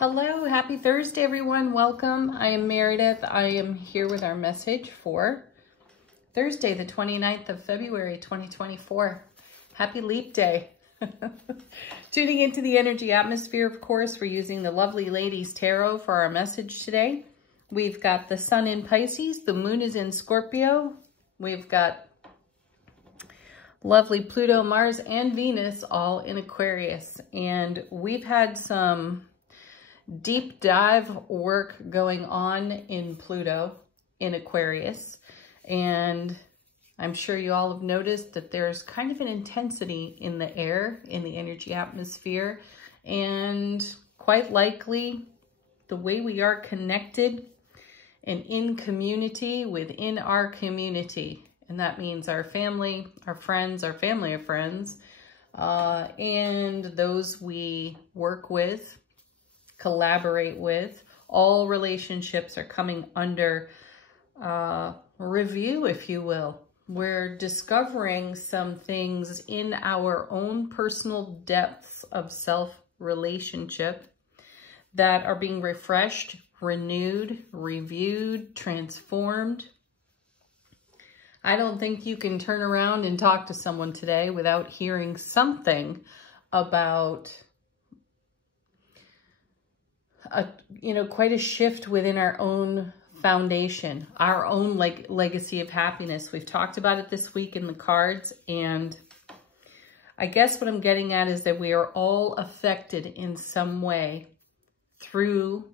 Hello, happy Thursday, everyone. Welcome. I am Meredith. I am here with our message for Thursday, the 29th of February, 2024. Happy Leap Day. Tuning into the energy atmosphere, of course, we're using the Lovely Ladies Tarot for our message today. We've got the Sun in Pisces, the Moon is in Scorpio. We've got lovely Pluto, Mars, and Venus all in Aquarius. And we've had some deep dive work going on in Pluto in Aquarius. And I'm sure you all have noticed that there's kind of an intensity in the air, in the energy atmosphere, and quite likely the way we are connected and in community within our community. And that means our family, our friends, our family of friends, and those we work with, collaborate with. All relationships are coming under review, if you will. We're discovering some things in our own personal depths of self-relationship that are being refreshed, renewed, reviewed, transformed. I don't think you can turn around and talk to someone today without hearing something about quite a shift within our own foundation, our own legacy of happiness. We've talked about it this week in the cards, and I guess what I'm getting at is that we are all affected in some way through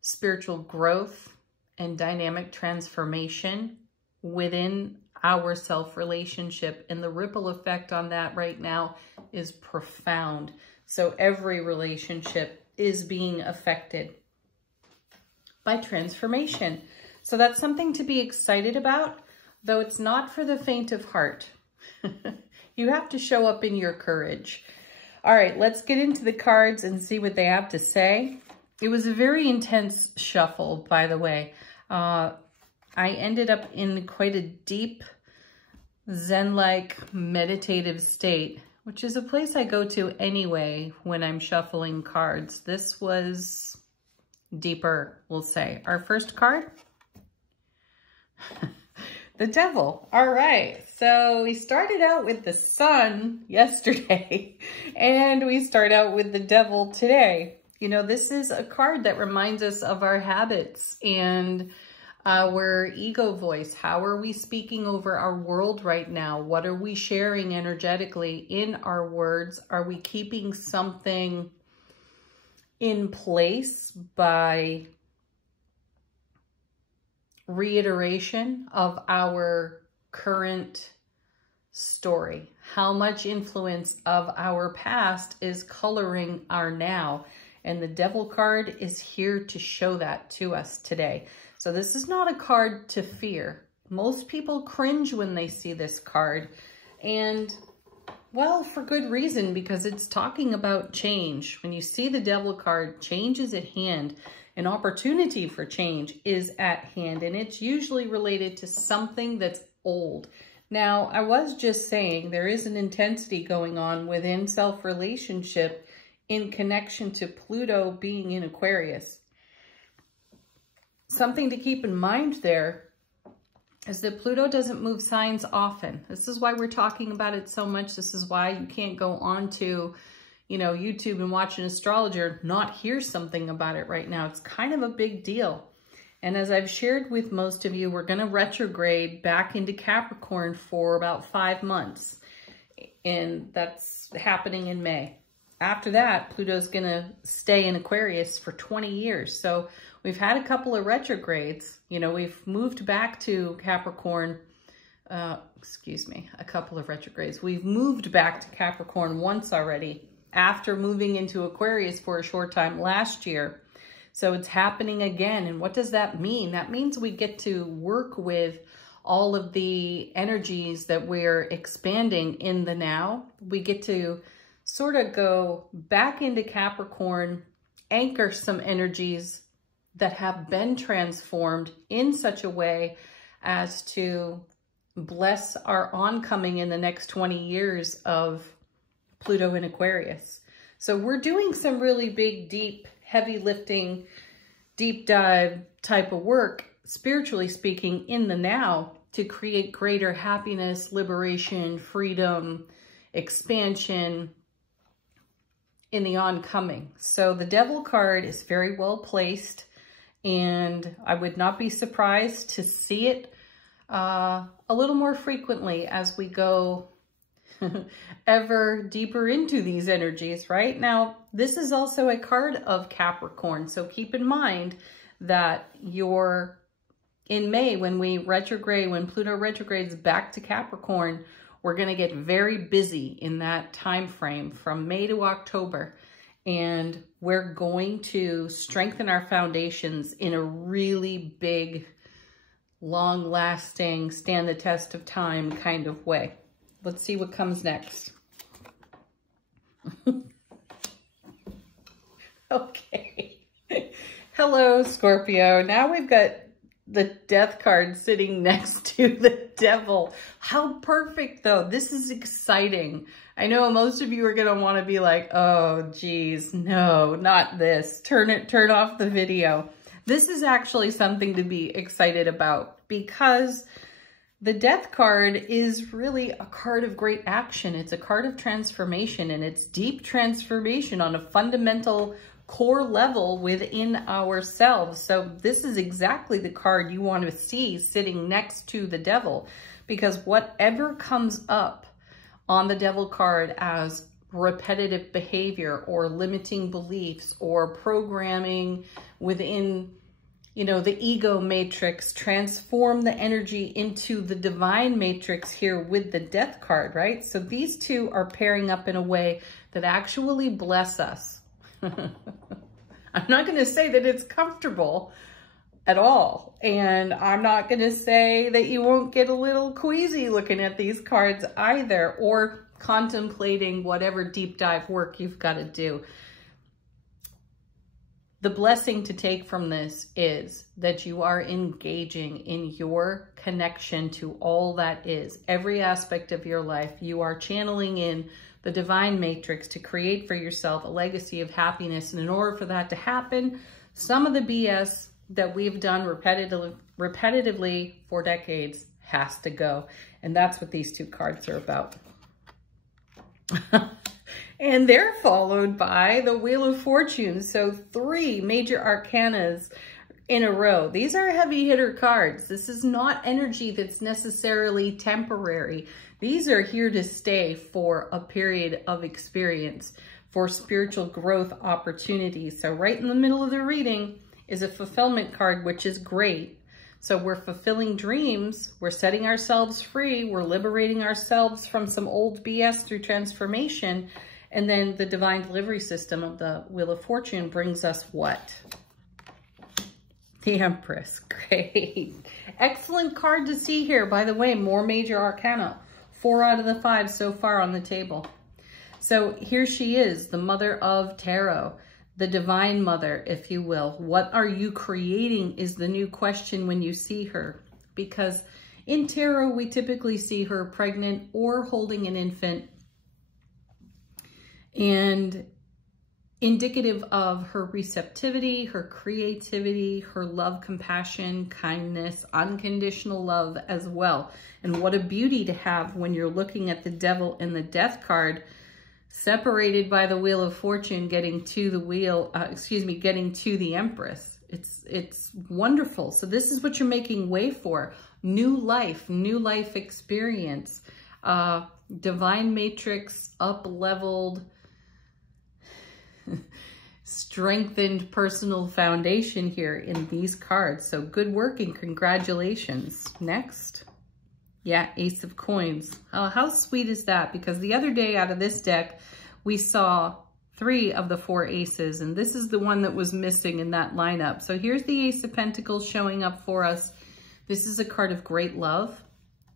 spiritual growth and dynamic transformation within our self-relationship, and the ripple effect on that right now is profound. So every relationship is being affected by transformation. So that's something to be excited about, though it's not for the faint of heart. You have to show up in your courage. All right, let's get into the cards and see what they have to say. It was a very intense shuffle, by the way. I ended up in quite a deep Zen-like meditative state, which is a place I go to anyway when I'm shuffling cards. This was deeper, we'll say. Our first card, the Devil. All right, so we started out with the Sun yesterday, and we start out with the Devil today. You know, this is a card that reminds us of our habits and our ego voice. How are we speaking over our world right now? What are we sharing energetically in our words? Are we keeping something in place by reiteration of our current story? How much influence of our past is coloring our now? And the Devil card is here to show that to us today. So this is not a card to fear. Most people cringe when they see this card, and well, for good reason, because it's talking about change. When you see the Devil card, change is at hand. An opportunity for change is at hand, and it's usually related to something that's old. Now, I was just saying there is an intensity going on within self-relationship in connection to Pluto being in Aquarius. Something to keep in mind there is that Pluto doesn't move signs often. This is why we're talking about it so much. This is why you can't go on to, YouTube and watch an astrologer, not hear something about it right now. It's kind of a big deal. And as I've shared with most of you, we're going to retrograde back into Capricorn for about 5 months. And that's happening in May. After that, Pluto's going to stay in Aquarius for 20 years. So we've had a couple of retrogrades. We've moved back to Capricorn, a couple of retrogrades. We've moved back to Capricorn once already after moving into Aquarius for a short time last year. So it's happening again. And what does that mean? That means we get to work with all of the energies that we're expanding in the now. We get to sort of go back into Capricorn, anchor some energies that have been transformed in such a way as to bless our oncoming in the next 20 years of Pluto in Aquarius. So we're doing some really big, deep, heavy lifting, deep dive type of work, spiritually speaking, in the now to create greater happiness, liberation, freedom, expansion in the oncoming. So the Devil card is very well placed, and I would not be surprised to see it a little more frequently as we go ever deeper into these energies, right? Now, this is also a card of Capricorn, so keep in mind that in May, when Pluto retrogrades back to Capricorn, we're going to get very busy in that time frame from May to October, and we're going to strengthen our foundations in a really big, long-lasting, stand the test of time kind of way. Let's see what comes next. Okay. Hello, Scorpio. Now we've got the Death card sitting next to the Devil. How perfect, though. This is exciting. I know most of you are going to want to be like, oh, geez, no, not this. Turn off the video. This is actually something to be excited about, because the Death card is really a card of great action. It's a card of transformation, and it's deep transformation on a fundamental core level within ourselves. So this is exactly the card you want to see sitting next to the Devil, because whatever comes up on the Devil card as repetitive behavior or limiting beliefs or programming within, you know, the ego matrix, transform the energy into the divine matrix here with the Death card, right? So these two are pairing up in a way that actually bless us. I'm not going to say that it's comfortable at all. And I'm not going to say that you won't get a little queasy looking at these cards either, or contemplating whatever deep dive work you've got to do. The blessing to take from this is that you are engaging in your connection to all that is. Every aspect of your life, you are channeling in the divine matrix to create for yourself a legacy of happiness. And in order for that to happen, some of the BS that we've done repetitively for decades has to go. And that's what these two cards are about. And they're followed by the Wheel of Fortune. So 3 major arcanas in a row. These are heavy hitter cards. This is not energy that's necessarily temporary. These are here to stay for a period of experience, for spiritual growth opportunities. So right in the middle of the reading is a fulfillment card, which is great. So we're fulfilling dreams, we're setting ourselves free, we're liberating ourselves from some old BS through transformation. And then the divine delivery system of the Wheel of Fortune brings us what? The Empress. Great. Excellent card to see here. By the way, more major arcana. 4 out of the 5 so far on the table. So here she is, the Mother of Tarot, the Divine Mother, if you will. What are you creating is the new question when you see her. Because in tarot, we typically see her pregnant or holding an infant, and indicative of her receptivity, her creativity, her love, compassion, kindness, unconditional love as well. And what a beauty to have when you're looking at the Devil and the Death card, separated by the Wheel of Fortune, getting to the wheel, getting to the Empress. It's wonderful. So this is what you're making way for. New life experience, divine matrix, up-leveled, strengthened personal foundation here in these cards. So good work and congratulations. Next. Yeah, Ace of Coins. Oh, how sweet is that? Because the other day out of this deck, we saw 3 of the 4 aces, and this is the one that was missing in that lineup. So here's the Ace of Pentacles showing up for us. This is a card of great love,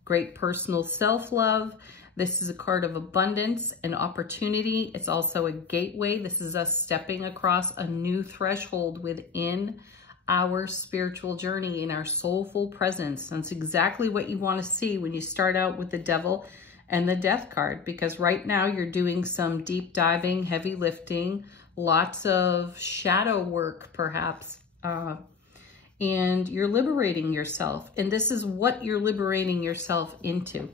great personal self-love. This is a card of abundance and opportunity. It's also a gateway. This is us stepping across a new threshold within our spiritual journey, in our soulful presence. That's exactly what you want to see when you start out with the Devil and the Death card, because right now you're doing some deep diving, heavy lifting, lots of shadow work perhaps, and you're liberating yourself. And this is what you're liberating yourself into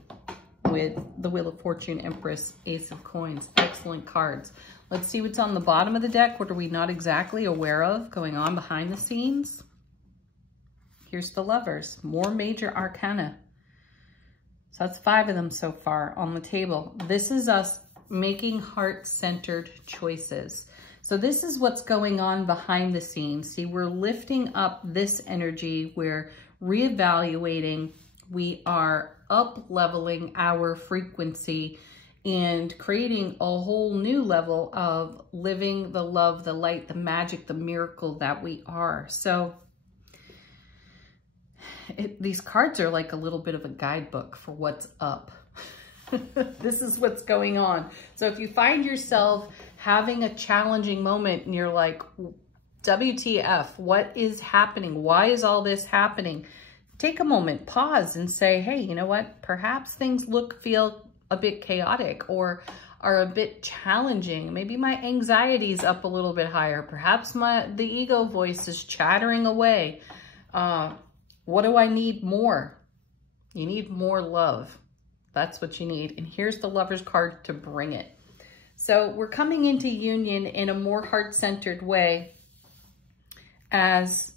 with the Wheel of Fortune, Empress, Ace of Coins. Excellent cards. Let's see what's on the bottom of the deck. What are we not exactly aware of going on behind the scenes? Here's the Lovers, more major arcana. So that's 5 of them so far on the table. This is us making heart-centered choices. So this is what's going on behind the scenes. See, we're lifting up this energy. We're reevaluating. We are up-leveling our frequency and creating a whole new level of living the love, the light, the magic, the miracle that we are. So these cards are like a little bit of a guidebook for what's up. This is what's going on. So if you find yourself having a challenging moment and you're like, WTF, what is happening? Why is all this happening? Take a moment, pause and say, hey, you know what? Perhaps things feel a bit chaotic or are a bit challenging. Maybe my anxiety is up a little bit higher. Perhaps the ego voice is chattering away. What do I need more? You need more love. That's what you need. And here's the Lover's card to bring it. So we're coming into union in a more heart-centered way as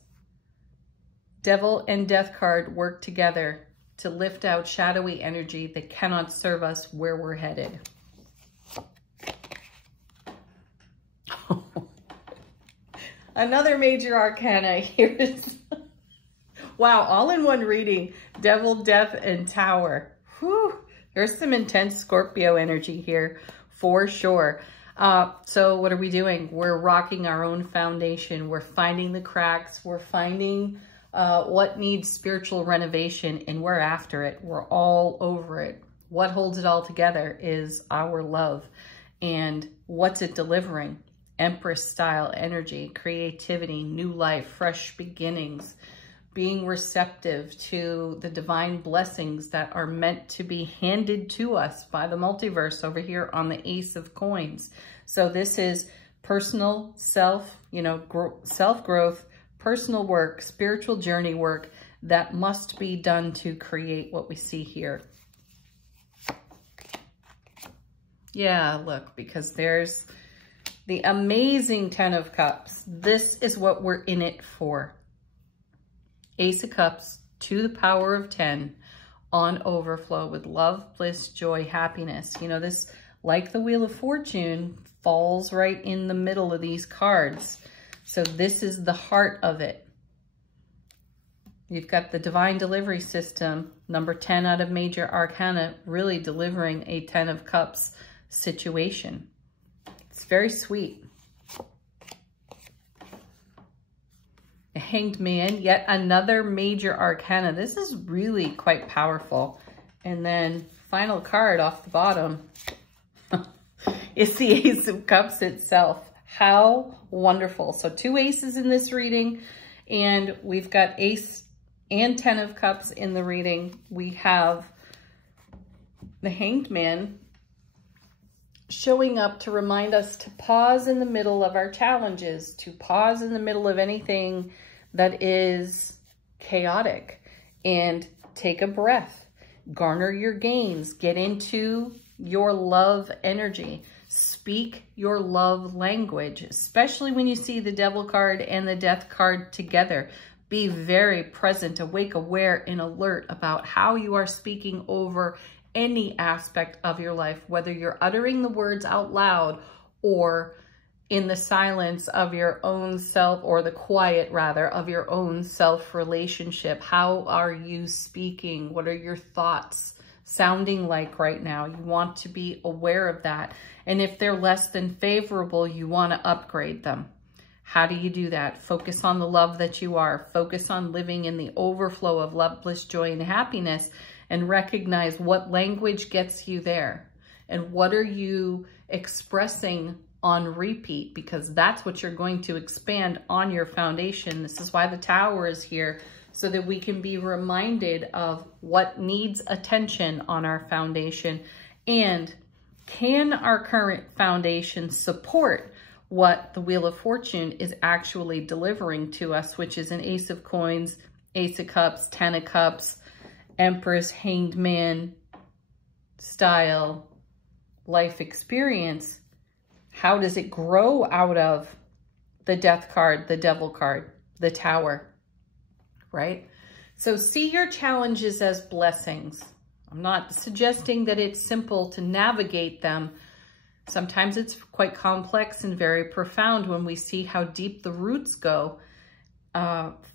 Devil and Death card work together to lift out shadowy energy that cannot serve us where we're headed. Another major arcana. Here's, wow, all in one reading. Devil, Death, and Tower. Whew, there's some intense Scorpio energy here for sure. So what are we doing? We're rocking our own foundation. We're finding the cracks. We're finding what needs spiritual renovation, and we're after it. We're all over it. What holds it all together is our love. And what's it delivering? Empress style energy, creativity, new life, fresh beginnings, being receptive to the divine blessings that are meant to be handed to us by the multiverse over here on the Ace of Coins. So this is personal self, self-growth, personal work, spiritual journey work that must be done to create what we see here. Yeah, look, because there's the amazing 10 of Cups. This is what we're in it for. Ace of Cups to the power of 10 on overflow with love, bliss, joy, happiness. You know, this, like the Wheel of Fortune, falls right in the middle of these cards. So this is the heart of it. You've got the divine delivery system, number 10 out of major arcana, really delivering a 10 of Cups situation. It's very sweet. The Hanged Man, yet another major arcana. This is really quite powerful. And then final card off the bottom is the Ace of Cups itself. How wonderful. So 2 aces in this reading, and we've got Ace and 10 of Cups in the reading. We have the Hanged Man showing up to remind us to pause in the middle of our challenges, to pause in the middle of anything that is chaotic, and take a breath, garner your gains, get into your love energy, speak your love language, especially when you see the Devil card and the Death card together. Be very present, awake, aware, and alert about how you are speaking over any aspect of your life, whether you're uttering the words out loud or in the silence of your own self, or the quiet rather of your own self relationship. How are you speaking? What are your thoughts sounding like right now? You want to be aware of that. And if they're less than favorable, you want to upgrade them. How do you do that? Focus on the love that you are. Focus on living in the overflow of love, bliss, joy, and happiness, and recognize what language gets you there and what are you expressing on repeat, because that's what you're going to expand on your foundation. This is why the Tower is here, so that we can be reminded of what needs attention on our foundation, and can our current foundation support what the Wheel of Fortune is actually delivering to us, which is an Ace of Coins, Ace of Cups, Ten of Cups, Empress, Hanged Man style life experience. How does it grow out of the Death card, the Devil card, the Tower, right? So see your challenges as blessings. I'm not suggesting that it's simple to navigate them. Sometimes it's quite complex and very profound when we see how deep the roots go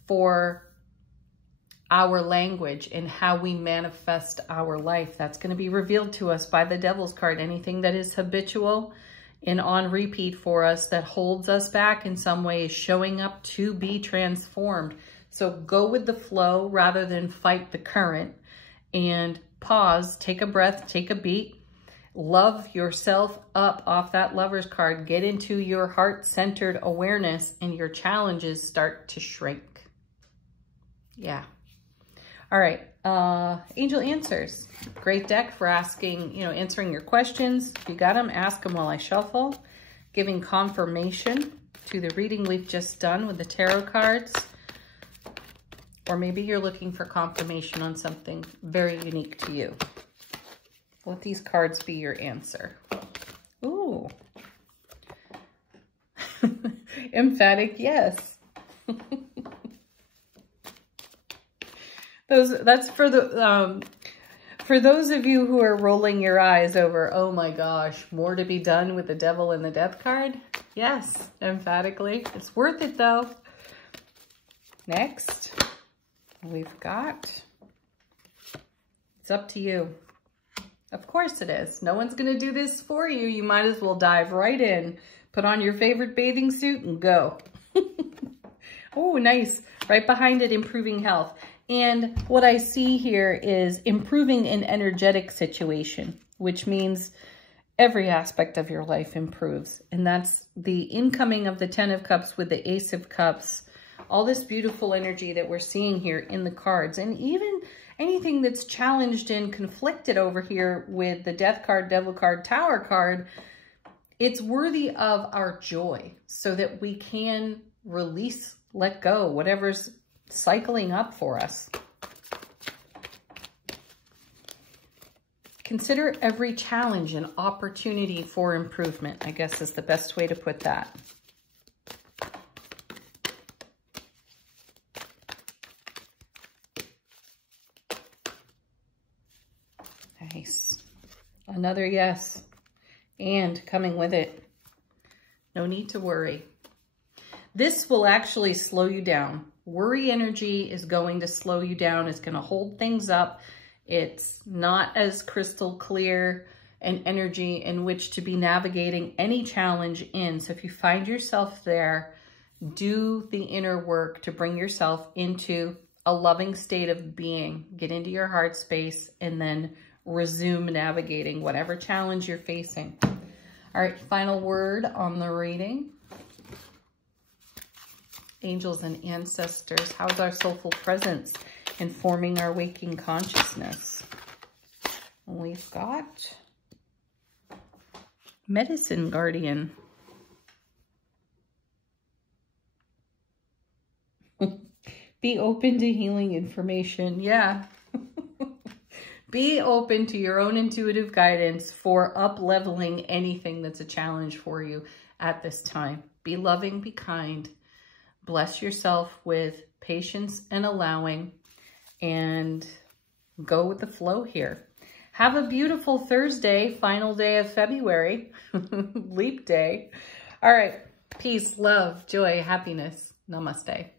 for our language and how we manifest our life. That's going to be revealed to us by the Devil's card. Anything that is habitual and on repeat for us that holds us back in some way is showing up to be transformed. So go with the flow rather than fight the current, and pause, take a breath, take a beat. Love yourself up off that Lover's card. Get into your heart-centered awareness and your challenges start to shrink. Yeah. All right. Angel Answers. Great deck for asking, answering your questions. If you got them, ask them while I shuffle. Giving confirmation to the reading we've just done with the tarot cards. Or maybe you're looking for confirmation on something very unique to you. Let these cards be your answer. Ooh. Emphatic yes. That's for those of you who are rolling your eyes over, oh my gosh, more to be done with the Devil and the Death card. Yes, emphatically. It's worth it though. Next, we've got, it's up to you. Of course it is. No one's going to do this for you. You might as well dive right in. Put on your favorite bathing suit and go. Oh, nice. Right behind it, improving health. And what I see here is improving an energetic situation, which means every aspect of your life improves. And that's the incoming of the Ten of Cups with the Ace of Cups. All this beautiful energy that we're seeing here in the cards. And even anything that's challenged and conflicted over here with the Death card, Devil card, Tower card, it's worthy of our joy so that we can release, let go, whatever's cycling up for us. Consider every challenge an opportunity for improvement, I guess is the best way to put that. Nice. Another yes. And coming with it, no need to worry. This will actually slow you down. Worry energy is going to slow you down. It's going to hold things up. It's not as crystal clear an energy in which to be navigating any challenge in. So if you find yourself there, do the inner work to bring yourself into a loving state of being. Get into your heart space and then resume navigating whatever challenge you're facing. All right, final word on the reading. Angels and ancestors, how's our soulful presence informing our waking consciousness? We've got Medicine Guardian. Be open to healing information. Yeah. Be open to your own intuitive guidance for up-leveling anything that's a challenge for you at this time. Be loving, be kind. Bless yourself with patience and allowing, and go with the flow here. Have a beautiful Thursday, final day of February, leap day. All right, peace, love, joy, happiness. Namaste.